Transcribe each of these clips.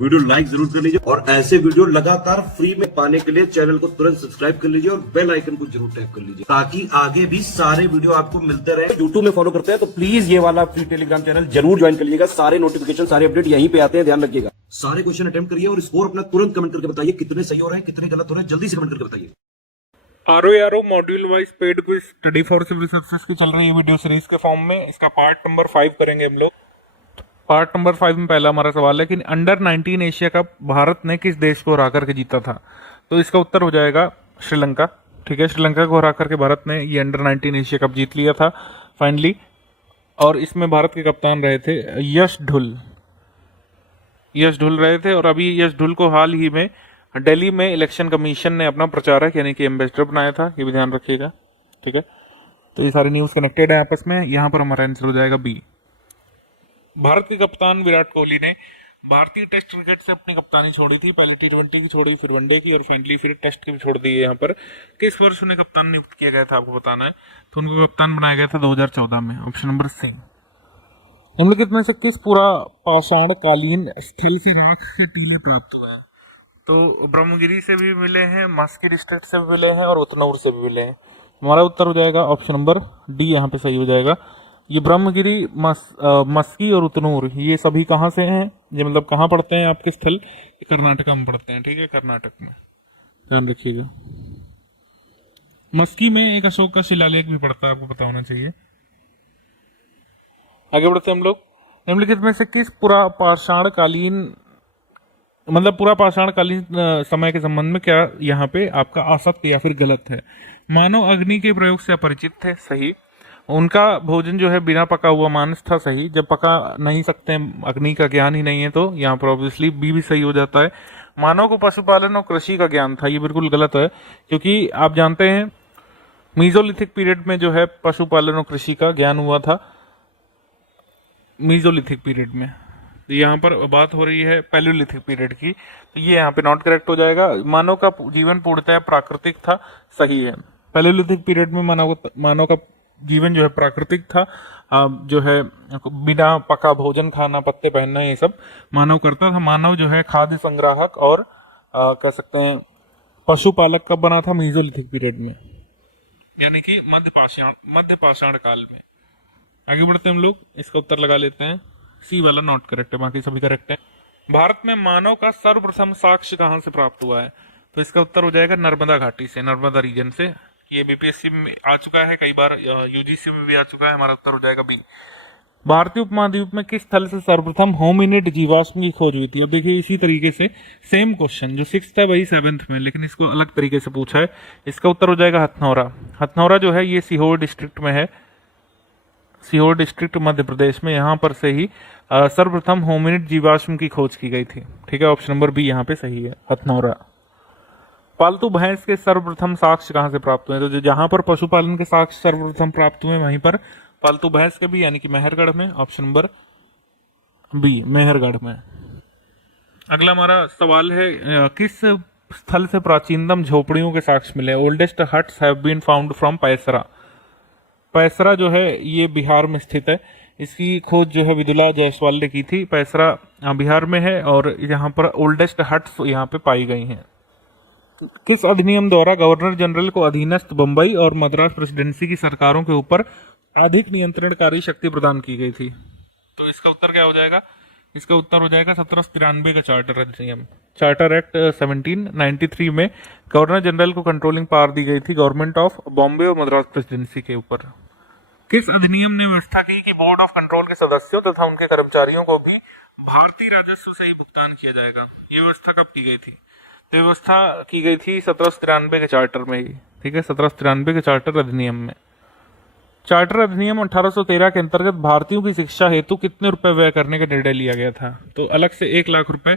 Video like जरूर कर लीजिए और ऐसे वीडियो लगातार फ्री में पाने के लिए चैनल को तुरंत सब्सक्राइब कर लीजिए और बेल आइकन को जरूर टैप कर लीजिए ताकि आगे भी सारे वीडियो आपको मिलते रहे। यूट्यूब में फॉलो करते हैं तो प्लीज ये वाला फ्री टेलीग्राम चैनल जरूर ज्वाइन कर लीजिएगा। सारे नोटिफिकेशन सारे अपडेट यहीं पे आते हैं, ध्यान रखिएगा। सारे क्वेश्चन अटेम्प्ट करिए और स्कोर अपना तुरंत कमेंट करके बताइए कितने सही हो रहे हैं कितने गलत हो रहे हैं, जल्दी से कमेंट करके बताइए। RO module wise paid quiz study for civil services की चल रही है वीडियो सीरीज के फॉर्म में। इसका पार्ट नंबर 5 करेंगे हम लोग। पार्ट नंबर 5 में पहला हमारा सवाल है कि अंडर 19 एशिया कप भारत ने किस देश को हरा करके जीता था। तो इसका उत्तर हो जाएगा श्रीलंका। ठीक है, श्रीलंका को हरा करके भारत ने ये अंडर 19 एशिया कप जीत लिया था फाइनली। और इसमें भारत के कप्तान रहे थे यश ढुल रहे थे। और अभी यश ढुल को हाल ही में दिल्ली में इलेक्शन कमीशन ने अपना प्रचारक यानी कि एम्बेसडर बनाया था, ये भी ध्यान रखिएगा। ठीक है, तो ये सारी न्यूज कनेक्टेड है आपस में। यहाँ पर हमारा आंसर हो जाएगा बी। भारत के कप्तान विराट कोहली ने भारतीय टेस्ट क्रिकेट से अपनी कप्तानी छोड़ी थी। पहले T20 की छोड़ी, फिर वनडे की और फाइनली फिर टेस्ट की भी छोड़ दी है। यहाँ पर किस वर्ष उन्हें कप्तान नियुक्त किया गया था आपको बताना है। तो उनको कप्तान बनाया गया था 2014 में, ऑप्शन नंबर सी। निम्नलिखित में से किस पूरा पाषाण कालीन स्थल से राख के टीले प्राप्त हुए हैं। तो ब्रह्मगिरी से भी मिले हैं, मस्की डिस्ट्रिक्ट से भी मिले हैं और उतनौर से भी मिले हैं। हमारा उत्तर हो जाएगा ऑप्शन नंबर डी, यहाँ पे सही हो जाएगा। ये ब्रह्मगिरी, मस्की और उतनूर ये सभी कहाँ से हैं, ये मतलब कहाँ पड़ते हैं आपके स्थल, कर्नाटका में पड़ते हैं। ठीक है, कर्नाटक में, ध्यान रखिएगा। मस्की में एक अशोक का शिलालेख भी पड़ता है, आपको पता होना चाहिए। आगे बढ़ते हैं हम लोग। निम्नलिखित में से किस पूरा पाषाणकालीन समय के संबंध में क्या यहाँ पे आपका असत्य या फिर गलत है। मानव अग्नि के प्रयोग से अपरिचित थे, सही। उनका भोजन जो है बिना पका हुआ मांस था, सही। जब पका नहीं सकते, अग्नि का ज्ञान ही नहीं है, तो यहाँ पर ऑब्वियसली बी भी सही हो जाता है। मानव को पशुपालन और कृषि का ज्ञान था, ये बिल्कुल गलत है, क्योंकि आप जानते हैं मीजोलिथिक पीरियड में जो है पशुपालन और कृषि का ज्ञान हुआ था, मीजोलिथिक पीरियड में। तो यहाँ पर बात हो रही है पैलियोलिथिक पीरियड की, तो ये यहाँ पे नॉट करेक्ट हो जाएगा। मानव का जीवन पूर्णतः प्राकृतिक था, सही है। पैलियोलिथिक पीरियड में मानव का जीवन जो है प्राकृतिक था, जो है बिना पका भोजन खाना, पत्ते पहनना, ये सब मानव करता था। मानव जो है खाद्य संग्राहक और कह सकते हैं पशुपालक कब बना था, मीजोलिथिक पीरियड में, यानी कि मध्य पाषाण काल में। आगे बढ़ते हम लोग, इसका उत्तर लगा लेते हैं। सी वाला नॉट करेक्ट है, बाकी सभी करेक्ट है। भारत में मानव का सर्वप्रथम साक्ष्य कहां से प्राप्त हुआ है। तो इसका उत्तर हो जाएगा नर्मदा घाटी से, नर्मदा रीजन से। ये बीपीएससी में आ चुका है कई बार, यूजीसी में भी आ चुका है। हमारा उत्तर हो जाएगा बी। भारतीय उपमहाद्वीप में किस स्थल से सर्वप्रथम होमिनिड जीवाश्म की खोज हुई थी। अब देखिए इसी तरीके से सेम क्वेश्चन जो 6th है वही 7th में, लेकिन इसको अलग तरीके से पूछा है। इसका उत्तर हो जाएगा हथनौरा। हथनौरा जो है ये सीहोर डिस्ट्रिक्ट में है, सीहोर डिस्ट्रिक्ट मध्य प्रदेश में। यहाँ पर से ही सर्वप्रथम होमिनिड जीवाश्म की खोज की गई थी। ठीक है, ऑप्शन नंबर बी यहाँ पे सही है, हथनौरा। पालतू भैंस के सर्वप्रथम साक्ष्य कहाँ से प्राप्त हुए। तो जहां पर पशुपालन के साक्ष्य सर्वप्रथम प्राप्त हुए वहीं पर पालतू भैंस के भी, यानी कि मेहरगढ़ में, ऑप्शन नंबर बी, मेहरगढ़ में। अगला हमारा सवाल है किस स्थल से प्राचीनतम झोपड़ियों के साक्ष्य मिले। Oldest huts have been found from Paisra. Paisra जो है ये बिहार में स्थित है। इसकी खोज जो है विदुला जायसवाल ने की थी। पैसरा बिहार में है और यहाँ पर ओल्डेस्ट हट्स यहाँ पे पाई गई हैं। किस अधिनियम द्वारा गवर्नर जनरल को अधीनस्थ बंबई और मद्रास प्रेसिडेंसी की सरकारों के ऊपर अधिक नियंत्रणकारी शक्ति प्रदान की गई थी। तो इसका उत्तर क्या हो जाएगा। इसका उत्तर हो जाएगा 1793 का चार्टर अधिनियम, चार्टर एक्ट 1793 में गवर्नर जनरल को कंट्रोलिंग पावर दी गई थी गवर्नमेंट ऑफ बॉम्बे और मद्रास प्रेसिडेंसी के ऊपर। किस अधिनियम ने व्यवस्था की कि बोर्ड ऑफ कंट्रोल के सदस्यों तथा उनके कर्मचारियों को भी भारतीय राजस्व से ही भुगतान किया जाएगा। ये व्यवस्था कब की गई थी। तो व्यवस्था की गई थी 1793 के चार्टर में ही। ठीक है, 1793 के चार्टर अधिनियम में। चार्टर अधिनियम 1813 के अंतर्गत भारतीयों की शिक्षा हेतु कितने रुपए व्यय करने का निर्णय लिया गया था। तो अलग से 1 लाख रुपए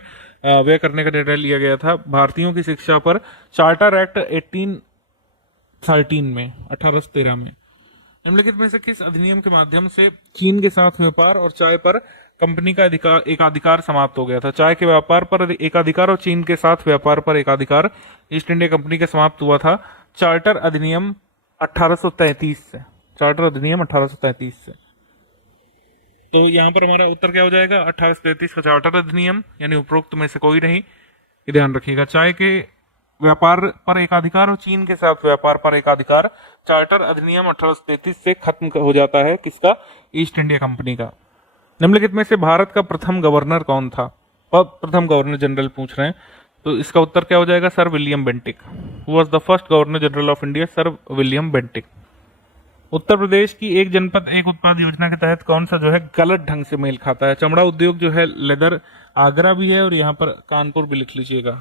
व्यय करने का निर्णय लिया गया था भारतीयों की शिक्षा पर, चार्टर एक्ट 1813 में, 1813 में। निम्नलिखित में से किस अधिनियम के माध्यम से चीन के साथ व्यापार और चाय पर कंपनी का एकाधिकार समाप्त हो गया था। चाय के व्यापार पर एकाधिकार और चीन के साथ व्यापार पर एकाधिकार ईस्ट इंडिया कंपनी का समाप्त हुआ था चार्टर अधिनियम 1833 से। चार्टर अधिनियम 1833 से। तो यहाँ पर हमारा उत्तर क्या हो जाएगा, 2833 का चार्टर अधिनियम, यानी उपरोक्त में से कोई नहीं, ये ध्यान रखिएगा। चाय के व्यापार पर एकाधिकार और चीन के साथ व्यापार पर एकाधिकार चार्टर अधिनियम 1833 से खत्म हो जाता है, किसका, ईस्ट इंडिया कंपनी का। निम्नलिखित में से भारत का प्रथम गवर्नर कौन था, प्रथम गवर्नर जनरल पूछ रहे हैं, तो इसका उत्तर क्या हो जाएगा, sir William Bentinck. Who was the first governor general of India, sir William Bentinck. Uttar Pradesh की एक जनपद एक उत्पाद योजना के तहत कौन सा जो है गलत ढंग से मेल खाता है। चमड़ा उद्योग जो है लेदर, आगरा भी है और यहाँ पर कानपुर भी लिख लीजिएगा,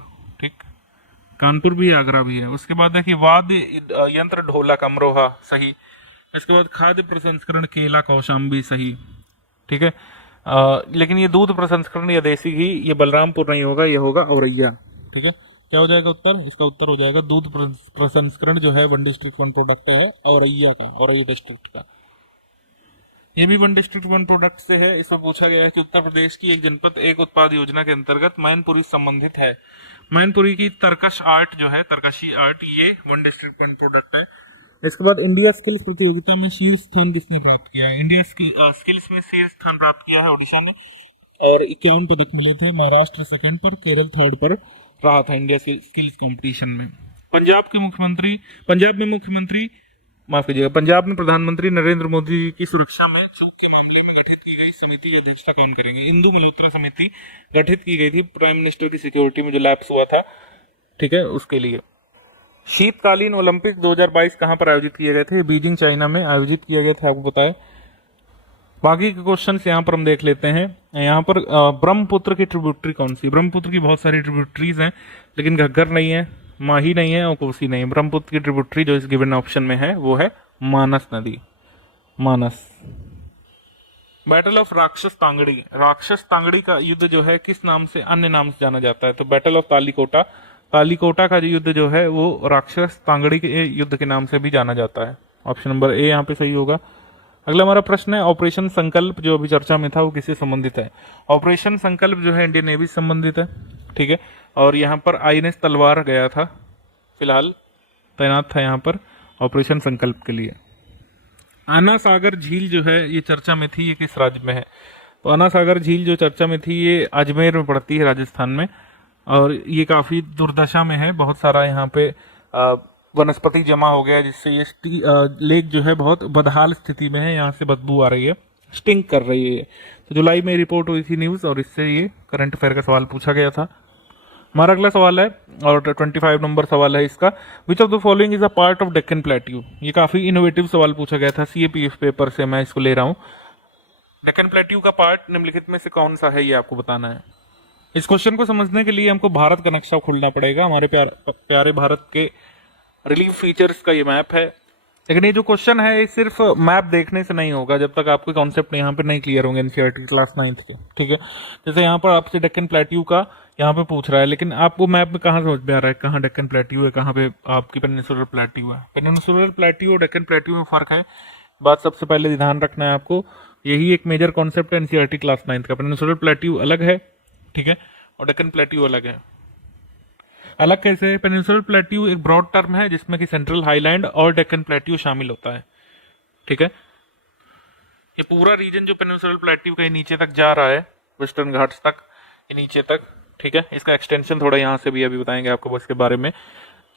ठीक, कानपुर भी आगरा भी है। उसके बाद देखिए वाद्य यंत्र ढोलक अमरोहा, सही। इसके बाद खाद्य प्रसंस्करण केला कौशाम्बी, सही, ठीक है। लेकिन ये दूध प्रसंस्करण या देसी घी ये बलरामपुर नहीं होगा, ये होगा औरैया, ठीक है। क्या हो जाएगा उत्तर, इसका उत्तर हो जाएगा दूध प्रसंस्करण जो है वन डिस्ट्रिक्ट वन प्रोडक्ट है औरैया का, औरैया डिस्ट्रिक्ट का। ये भी वन डिस्ट्रिक्ट वन प्रोडक्ट से है। इसमें पूछा गया है कि उत्तर प्रदेश की एक जनपद एक उत्पाद योजना के अंतर्गत मैनपुरी संबंधित है। मैनपुरी की तरकश आर्ट जो है, तरकशी आर्ट, ये वन डिस्ट्रिक्ट वन प्रोडक्ट है। इसके बाद इंडिया स्किल्स प्रतियोगिता में शीर्ष स्थान किसने प्राप्त किया है। इंडिया स्किल्स में शीर्ष स्थान प्राप्त किया है ओडिशा ने, और 51 पदक मिले थे। महाराष्ट्र सेकंड पर, केरल थर्ड पर रहा था इंडिया स्किल्स कंपटीशन में। पंजाब में मुख्यमंत्री, माफ कीजिएगा, पंजाब में प्रधानमंत्री नरेंद्र मोदी जी की सुरक्षा में चूक के मामले में गठित की गई समिति की अध्यक्षता कौन करेंगे। इंदु मल्होत्रा समिति गठित की गई थी प्राइम मिनिस्टर की सिक्योरिटी में जो लैप्स हुआ था, ठीक है, उसके लिए। शीतकालीन ओलंपिक 2022 कहां पर आयोजित किए गए थे। बीजिंग चाइना में आयोजित किया गया था, आपको पता है। बाकी के क्वेश्चन यहाँ पर हम देख लेते हैं। यहाँ पर ब्रह्मपुत्र की ट्रिब्यूटरी कौन सी। ब्रह्मपुत्र की बहुत सारी ट्रिब्यूटरीज हैं, लेकिन घग्गर नहीं है, माही नहीं है और कोसी नहीं है। ब्रह्मपुत्र की ट्रिब्यूटरी जो इस गिवन ऑप्शन में है वो है मानस नदी, मानस। बैटल ऑफ राक्षस तांगड़ी का युद्ध जो है किस नाम से, अन्य नाम से जाना जाता है। तो बैटल ऑफ तालीकोटा का जो युद्ध जो है वो राक्षस तांगड़ी के युद्ध के नाम से भी जाना जाता है। ऑप्शन नंबर ए यहाँ पे सही होगा। अगला हमारा प्रश्न है ऑपरेशन संकल्प जो अभी चर्चा में था वो किससे संबंधित है। ऑपरेशन संकल्प जो है इंडियन नेवी से संबंधित है, ठीक है। और यहाँ पर INS तलवार गया था, फिलहाल तैनात था यहाँ पर ऑपरेशन संकल्प के लिए। आना सागर झील जो है ये चर्चा में थी, ये किस राज्य में है। तो आना सागर झील जो चर्चा में थी ये अजमेर में पड़ती है, राजस्थान में, और ये काफी दुर्दशा में है। बहुत सारा यहाँ पे वनस्पति जमा हो गया, जिससे ये लेक जो है बहुत बदहाल स्थिति में है। यहाँ से बदबू आ रही है, स्टिंक कर रही है। तो जुलाई में रिपोर्ट हुई थी न्यूज, और इससे ये करंट अफेयर का सवाल पूछा गया था। हमारा अगला सवाल है और 25 नंबर सवाल है इसका। Which of the following is a part of Deccan plateau. ये काफी इनोवेटिव सवाल पूछा गया था, CAPF पेपर से मैं इसको ले रहा हूँ। डेक्कन प्लेट्यू का पार्ट निम्नलिखित में से कौन सा है, ये आपको बताना है। इस क्वेश्चन को समझने के लिए हमको भारत का नक्शा खोलना पड़ेगा। हमारे प्यारे भारत के रिलीफ फीचर्स का ये मैप है। लेकिन ये जो क्वेश्चन है ये सिर्फ मैप देखने से नहीं होगा जब तक आपके कॉन्सेप्ट यहाँ पे नहीं क्लियर होंगे NCERT क्लास 9th के, ठीक है। जैसे यहाँ पर आपसे डेक्कन प्लेट्यू का यहाँ पे पूछ रहा है, लेकिन आपको मैप में कहाँ समझ में आ रहा है कहाँ डेक्कन प्लेट्यू है, कहाँ पे आपकी पेनिनसुलर प्लेट्यू है। पेनिनसुलर प्लेट्यू और डेक्कन प्लेट्यू में फर्क है, बात सबसे पहले ध्यान रखना है आपको। यही एक मेजर कॉन्सेप्ट है NCERT क्लास 9th का। पेनिनसुलर प्लेट्यू अलग है, ठीक है, और डेक्कन प्लेट्यू अलग है। अलग कैसे। पेनिनसुलर प्लेट्यू एक ब्रॉड टर्म है जिसमें कि सेंट्रल हाईलैंड और डेक्कन प्लेट्यू शामिल होता है, ठीक है। ये पूरा रीजन जो पेनिनसुलर प्लेट्यू के नीचे तक जा रहा है, वेस्टर्न घाट्स तक, ये नीचे तक, ठीक है। इसका एक्सटेंशन थोड़ा यहाँ से भी अभी बताएंगे आपको इसके बारे में।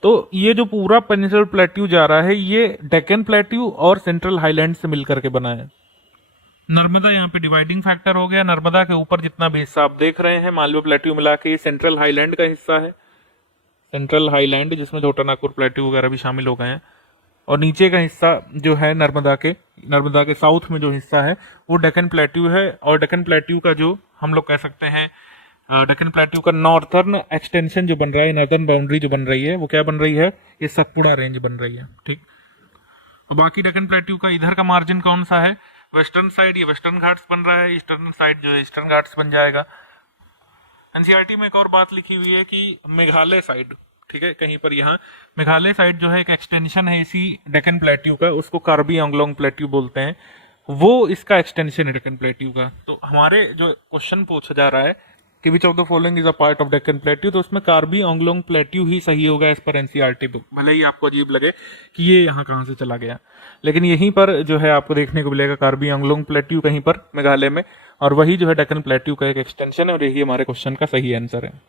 तो ये जो पूरा पेनिनसुलर प्लेट्यू जा रहा है ये डेक्कन प्लेट्यू और सेंट्रल हाईलैंड से मिलकर के बना है। नर्मदा यहाँ पे डिवाइडिंग फैक्टर हो गया। नर्मदा के ऊपर जितना भी हिस्सा आप देख रहे हैं मालवा प्लेट्यू मिला के, ये सेंट्रल हाईलैंड का हिस्सा है। सेंट्रल हाईलैंड जिसमें छोटा नागपुर प्लेट्यू वगैरह भी शामिल हो गए हैं। और नीचे का हिस्सा जो है नर्मदा के साउथ में जो हिस्सा है वो डेक्कन प्लेट्यू है। और डेक्कन प्लेट्यू का जो हम लोग कह सकते हैं, डेक्कन प्लेट्यू का नॉर्थर्न एक्सटेंशन जो बन रहा है, नॉर्दर्न बाउंड्री जो बन रही है वो क्या बन रही है, ये सतपुड़ा रेंज बन रही है, ठीक। और बाकी डेक्कन प्लेट्यू का इधर का मार्जिन कौन सा है, वेस्टर्न साइड, ये वेस्टर्न घाट्स बन रहा है। ईस्टर्न साइड जो है ईस्टर्न घाट्स बन जाएगा। NCERT में एक और बात लिखी हुई है कि मेघालय साइड, ठीक है, कहीं पर यहाँ मेघालय साइड जो है एक एक्सटेंशन है इसी डेक्कन प्लेट्यू का, उसको कार्बी आंगलोंग प्लेट्यू बोलते हैं, वो इसका एक्सटेंशन है डेक्कन प्लेट्यू का। तो हमारे जो क्वेश्चन पूछा जा रहा है कि which of the following is a part of Deccan plateau, तो उसमें कार्बी आंगलोंग प्लेट्यू ही सही होगा एज पर एनसीईआरटी बुक। भले ही आपको अजीब लगे कि ये यहाँ कहाँ से चला गया, लेकिन यहीं पर जो है आपको देखने को मिलेगा कार्बी आंगलोंग प्लेट्यू कहीं पर मेघालय में, और वही जो है डेक्कन प्लेट्यू का एक एक्सटेंशन है, और यही हमारे क्वेश्चन का सही आंसर है।